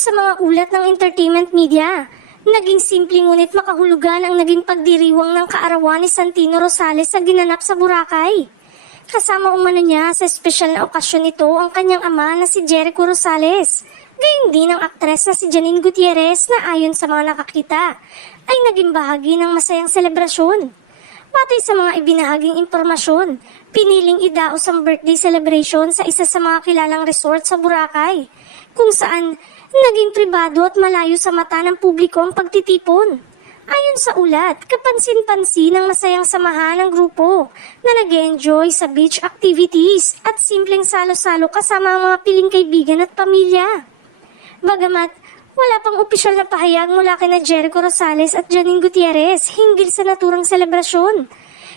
sa mga ulat ng entertainment media, naging simple ngunit makahulugan ang naging pagdiriwang ng kaarawan ni Santino Rosales sa ginanap sa Boracay. Kasama umano niya sa espesyal na okasyon nito ang kanyang ama na si Jericho Rosales. Gayon din ang aktres na si Janine Gutierrez na ayon sa mga nakakita ay naging bahagi ng masayang selebrasyon. Batay sa mga ibinahaging impormasyon, piniling idaos ang birthday celebration sa isa sa mga kilalang resort sa Boracay, kung saan naging pribado at malayo sa mata ng publiko ang pagtitipon. Ayon sa ulat, kapansin-pansin ang masayang samahan ng grupo na nag-enjoy sa beach activities at simpleng salo-salo kasama ang mga piling kaibigan at pamilya. Bagamat wala pang opisyal na pahayag mula kina Jericho Rosales at Janine Gutierrez hinggil sa naturang selebrasyon.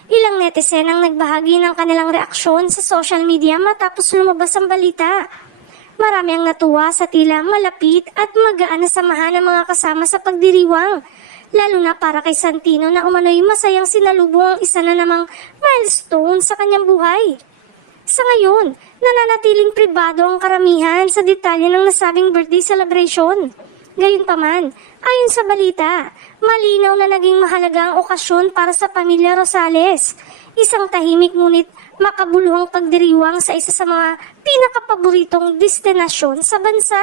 Ilang netizen ang nagbahagi ng kanilang reaksyon sa social media matapos lumabas ang balita. Marami ang natuwa sa tila malapit at magaan na samahan ng mga kasama sa pagdiriwang, lalo na para kay Santino na umano'y masayang sinalubong ang isa na namang milestone sa kanyang buhay. Sa ngayon, nananatiling pribado ang karamihan sa detalye ng nasabing birthday celebration. Gayunpaman, ayon sa balita, malinaw na naging mahalaga ang okasyon para sa pamilya Rosales. Isang tahimik ngunit makabuluhang pagdiriwang sa isa sa mga pinakapaboritong destinasyon sa bansa.